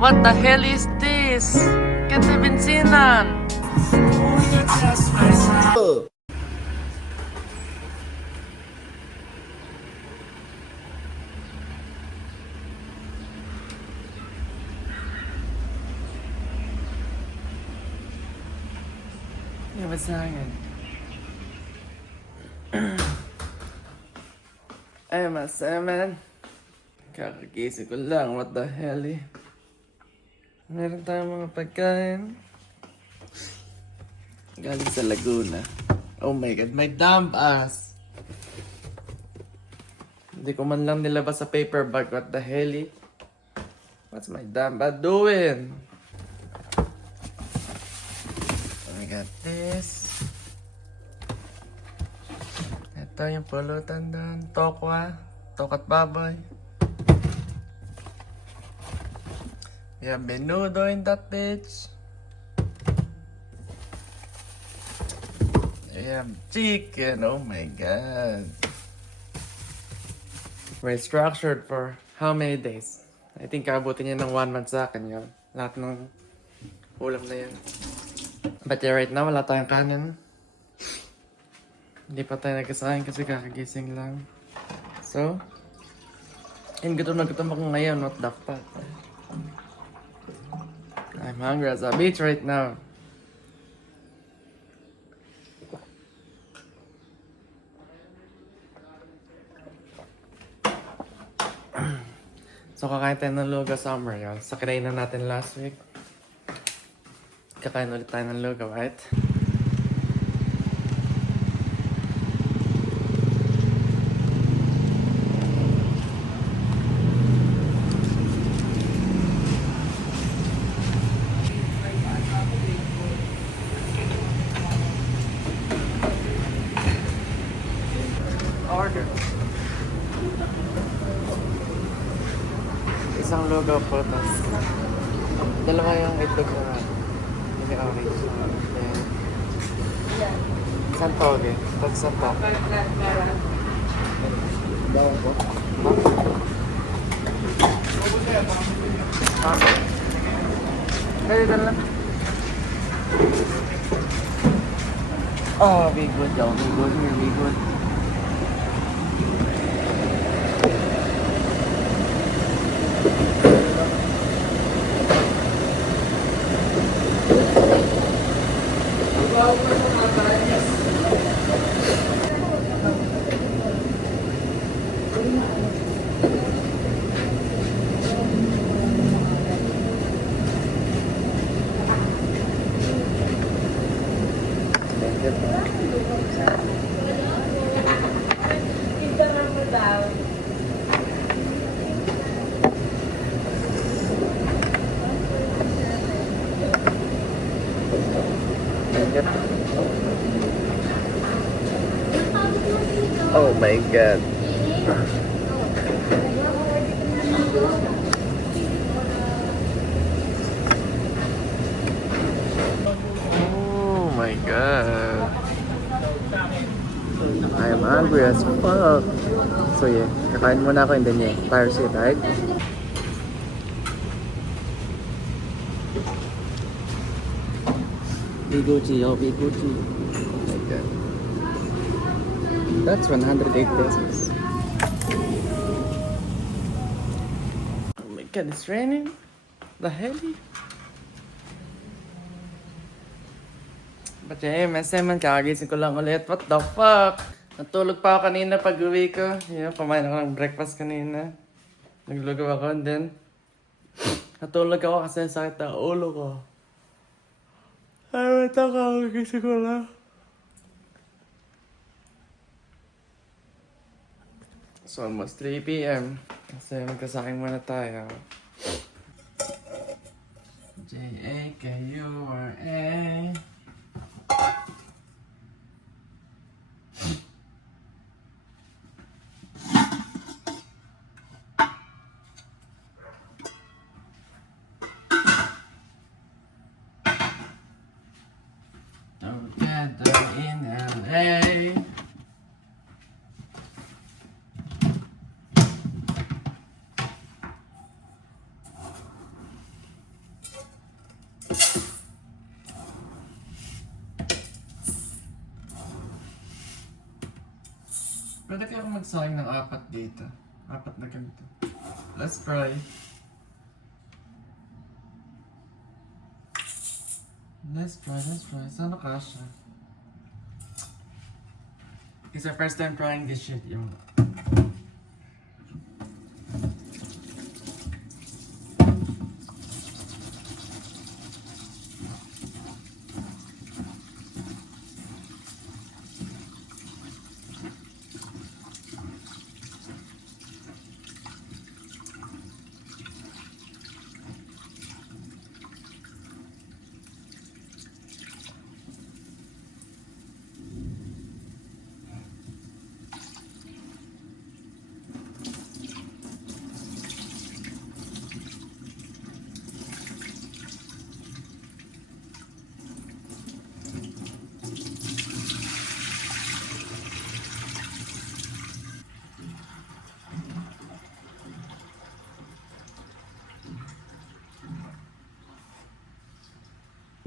What the hell is this? Kete bensinan. Ya, basahin. Ay, masaman. Kakagising ko lang. What the hell eh? Meron tayong mga pagkain. Galing sa Laguna. Oh my God, may dump ass. Hindi ko man lang nilabas sa paper bag. What the hell eh? What's my dump ass doing? I got this. Ito yung pulutan doon. Tokwa. Tokat baboy. We have menudo in that bitch. We have chicken. Oh my God. We're structured for how many days? I think kabutin niya ng 1 month sa akin yun. Lahat ng ulam na yun. But yeah, right now, wala tayong kanin. Hindi pa tayo nagkasahin kasi kakagising lang. So, gutom na gutom ako ngayon. What the fuck? I'm hungry as a bitch right now. So, kakain tayo ng lugaw summer yun. Sa kinainan natin last week. Kakain ulit tayo ng lugaw, right? Order. Isang lugaw po, tapos dalawa yung itlog na may orange. Then, isang toge. Tapos isang top. Bawang po? Ha? Kayo doon lang. Oh, be good daw. Be good here, be good. Oh my God. Oh my God. I am hungry as fuck. So yeah, kakain muna ako and then yeah, tires it, right? Biguchi, oh Biguchi. Oh my God. That's 108 pesos. Oh my God, it's raining? The hell? But yeah, man, kakagising ko lang ulit. What the fuck? Natulog pa ako kanina pag uwi ko. Yeah, kumain ako ng breakfast kanina. Naglugaw ako and then natulog ako kasi sakit na ulo ko. Ay, ito kakagising ko lang. It's almost 3 p.m. Kasi magkasaking muna tayo. J-A-K-U-R-A. Together in L.A. Pwede kaya akong magsayang ng 4 dito. 4 na ganito. Let's try. Let's try. Sana kasha. It's our first time trying this shit, yo.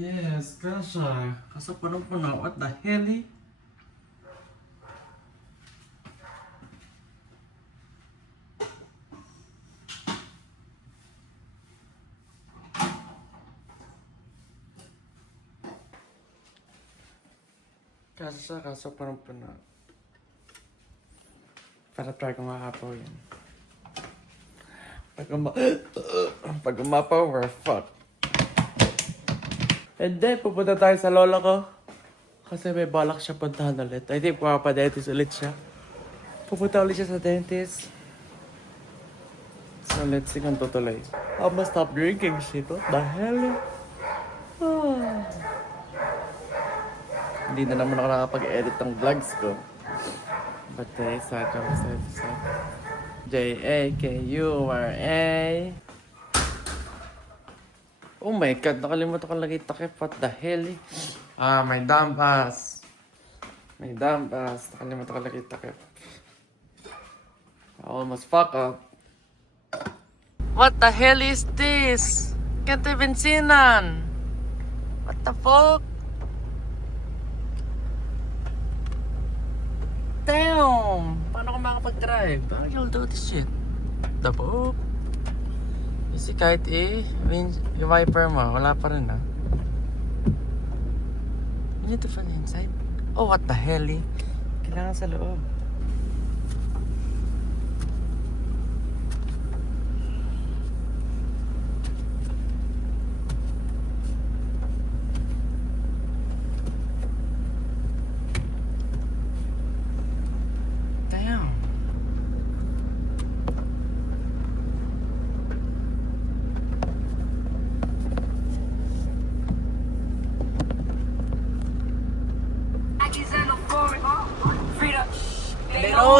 Yes, kasha. Kaso punong-puno. What the hell, eh? Kaso punong-puno. Para try kung makapaw yan. Pag umapaw, we're fucked. And then, pupunta tayo sa lola ko. Kasi may balak siya puntahan ulit. I think papadentist ulit siya. Pupunta ulit siya sa dentist. So let's see kung tutuloy. I must stop drinking shit. What the hell? Hindi na naman ako nakapag-edit ng vlogs ko. But they said, J-A-K-U-R-A. Oh my god, nakalimutan ko lagi takip. What the hell? My dumb ass. Nakalimutan ko lagi takip. I almost fuck up. What the hell is this? Can't even see none. What the fuck? Damn! Paano ko makapag-drive? Paano you'll do this shit? The fuck? Kasi kahit yung wiper mo, wala pa rin You need to find inside. Oh, what the hell, Kailangan sa loob. Damn.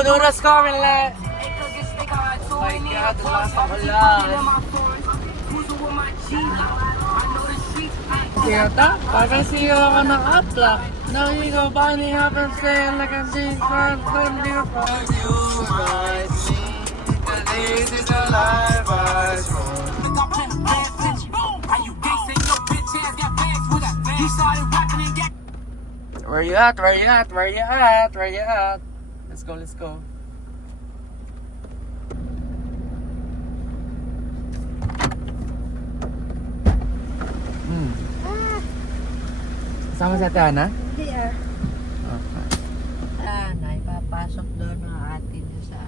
No, that's coming, lad. Oh my god, the last of Kiyata, pagkasiyo ako ng atlak. Nakikigaw ba ni happen saying like I'm seeing front from you for you guys. This is the life I swear. Where you at? Let's go. Sama si Ate Ana? Hindi Okay. Naipapasok doon ng ate doon sa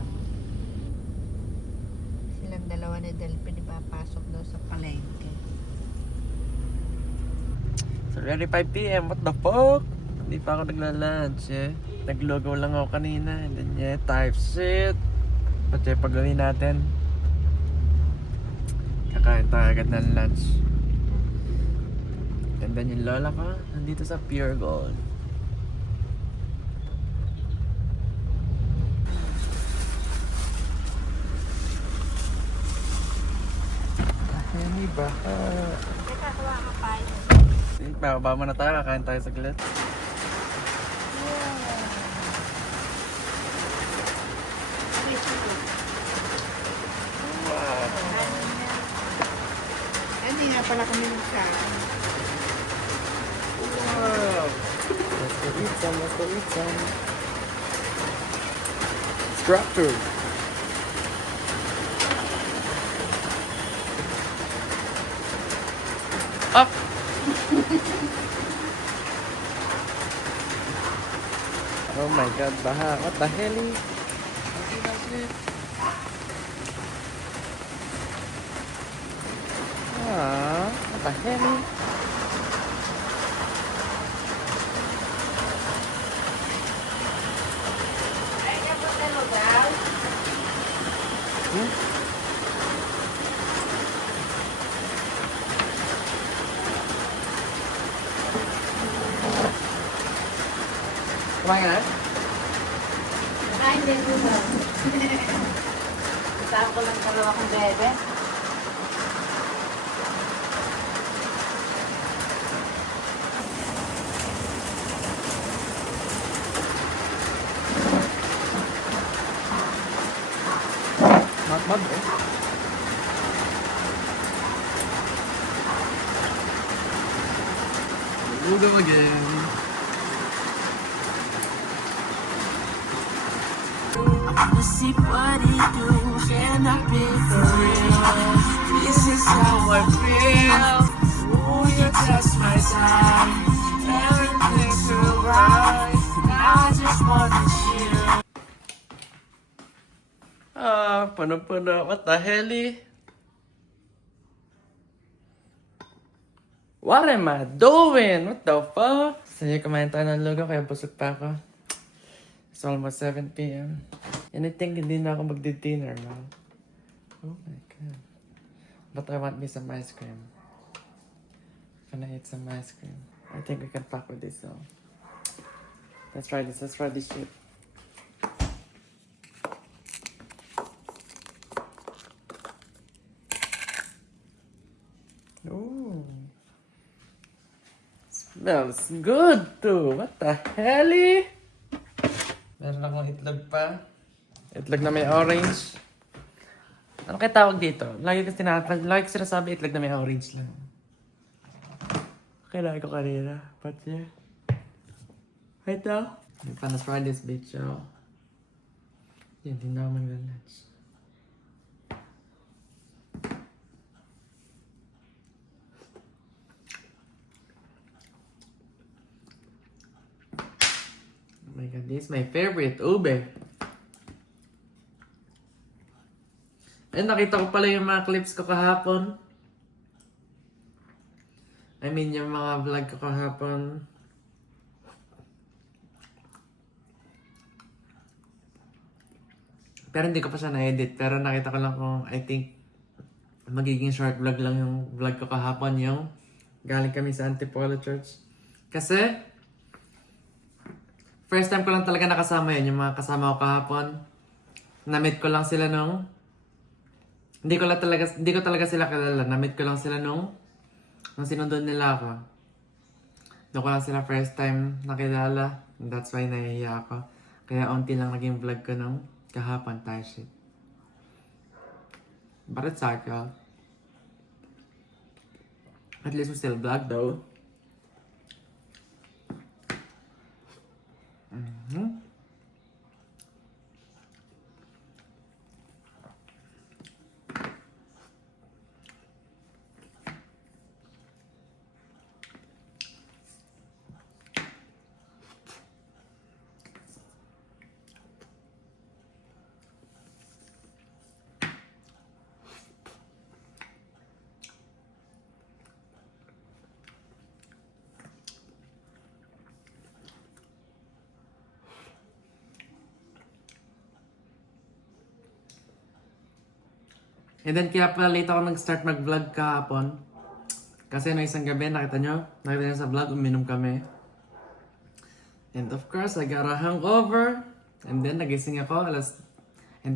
silang dalawa ni Delphin ipapasok doon sa palengke. It's already 5 p.m. What the fuck? Hindi pa ako nagla-lunch Naglogo lang ako kanina. And then type shit. Pati pagawin natin. Kakain tayo agad ng lunch. And then yung lola ko, nandito sa Pure Gold. Ay, baka. Teka, kuha ka pa yun. Bababa mo na tayo, kakain tayo saglit. Wow. Hindi nga pala kami nagkaan. Wow. Let's go eat some. Structure. Up. Oh my god, baha. What the hell? Ah, what the hell? Hmm? Kumain ka na? Kain din ko ba? Kasama ko lang dalawa kong bebe. Not eh. We'll go again. Let's see what he do. Can I be for real? This is how I feel. Ooh, you touch my time. Everything's so right. I just wanna chill. Ah, puno-puno. What the hell? What am I doing? What the fuck? Sige, kumain tayo ng lugaw kaya busog pa ako. It's almost 7 p.m. And I think hindi na ako magdi-dinner now. Oh my god. But I want me some ice cream. Can I eat some ice cream? I think we can fuck with this though. Let's try this. Let's try this shit. Ooh. Smells good too. What the hell? Meron akong itlog pa. Itlog na may orange. Ano kaya tawag dito? Lagi ko sinasabi itlog na may orange lang. Kailangan ko kanina. But yeah. Right now. I'm gonna try this bitch, yo. Hindi na ako maglalunch. Oh my god, this is my favorite ube. And nakita ko pala yung mga clips ko kahapon. I mean, yung mga vlog ko kahapon. Pero hindi ko pa siya na-edit. Pero nakita ko lang kung I think magiging short vlog lang yung vlog ko kahapon. Yung galing kami sa Antipolo Church. Kasi first time ko lang talaga nakasama yun. Yung mga kasama ko kahapon. Na-meet ko lang sila nung hindi ko talaga sila kilala. Na-meet ko lang sila nung sinundon nila ako. Doon ko lang sila first time nakilala. And that's why nahihiya ako. Kaya unti lang naging vlog ko nung kahapon tayo shit. But it's hard, y'all. At least we still vlog though. Mm-hmm. And then kaya pala late ako nag-start mag-vlog kahapon. Kasi no isang gabi, nakita nyo sa vlog, uminom kami. And of course, I got a hangover. And then nagising ako 12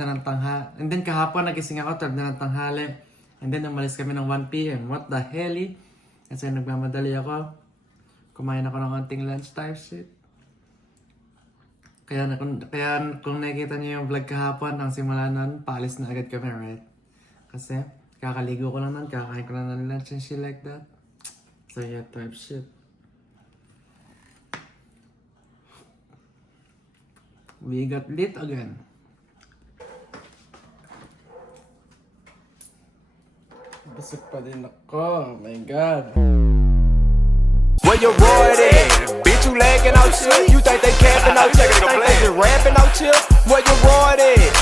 na ng tanghali. And then kahapon nagising ako 12 na ng tanghali. And then umalis kami ng 1 p.m. What the hell? Kasi nagmamadali ako. Kumain ako ng konting lunch type shit. Kaya kung nakikita niyo yung vlog kahapon, ang simula nun, paalis na agad kami, right? Kasi kakaligo ko lang nun, kakain ko lang ng lunch and shit like that. So yeah, type shit. We got lit again. Busog pa din ako. Oh my God. Where your road at? Bitch, you lagging out shit? You think they capping out shit? You think they just rapping out shit? Where your road at?